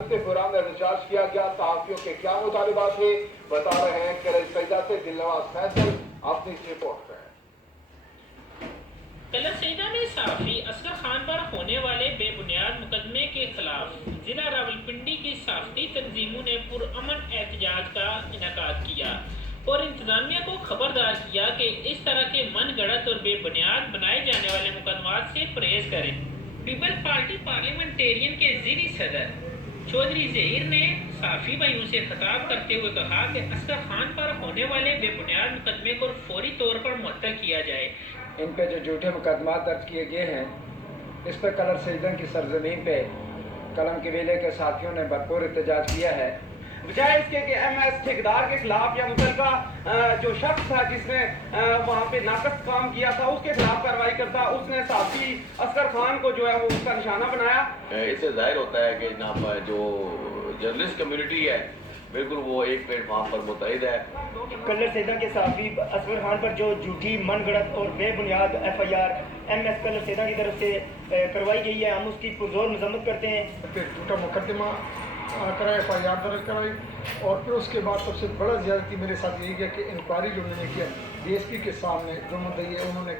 के दौरान एहतजाज किया गया। सहाफियों के क्या मुतालिबा थे, बता रहे हैं कलर सईदा से दिलनवाज फैसल अपनी रिपोर्ट में। कलर सईदा में सहाफी असगर खान पर होने वाले बेबुनियाद मुकदमे के खिलाफ जिला रावलपिंडी की सहाफती तंजीमों ने पुरअमन एहतजाज का इनेकाद किया और इंतजामिया को खबरदार किया कि इस तरह के मन गढ़त और बेबुनियाद बनाए जाने वाले मुकदमात से परहेज करें। पीपल्स पार्टी पार्लियामेंटेरियन के ज़िली सदर चौधरी ज़हीर ने सहाफी भाइयों से खिताब करते हुए कहा कि असगर खान पर होने वाले बेबुनियाद मुकदमे को फौरी तौर पर मुअत्तल किया जाए। इन पे जो झूठे मुकदमा दर्ज किए गए हैं, इस पर कलर सईदा की सरजमीन पे कलम कबीले के साथियों ने भरपूर एहतजाज किया है। बजाय इसके कि एमएस ठेकेदार के खिलाफ या मुतलका जो शख्स था जिसने वहाँ पे नाकस काम किया था उसके खिलाफ कार्रवाई करता, उसने सहाफी असगर खान को जो है वो उसका निशाना बनाया। इससे जाहिर होता है कि जनाब जो जर्नलिस्ट कम्युनिटी है बिल्कुल वो एक प्लेटफॉर्म पर मुतहिद है। कलर सईदा के सहाफी असगर खान पर जो झूठी मनगढ़ंत और बेबुनियाद FIR MS कलर सईदा की तरफ से करवाई गई है, हम उसकी पुरजोर मजम्मत करते हैं। फिर झूठा मुकदमा कराए, FIR दर्ज कराई और फिर उसके बाद सबसे बड़ा ज्यादती मेरे साथ यही है कि इंक्वायरी जो मैंने किया DSP के सामने जो मुद्दई है उन्होंने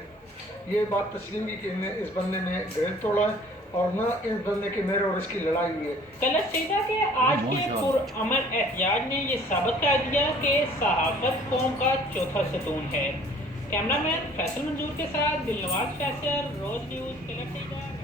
ये बात तस्लीम की कि इस बंदे ने ग्रिल तोड़ा है और न इस बंदे के मेरे और इसकी लड़ाई हुई है। कलर सईदा के आज के पुरअमन एहतजाज ने ये साबित कर दिया कि सहाफत कौम का चौथा सतून है। कैमरामैन फैसल मंजूर के साथ दिलनवाज फैसल, रोज न्यूज़, कलर सईदा।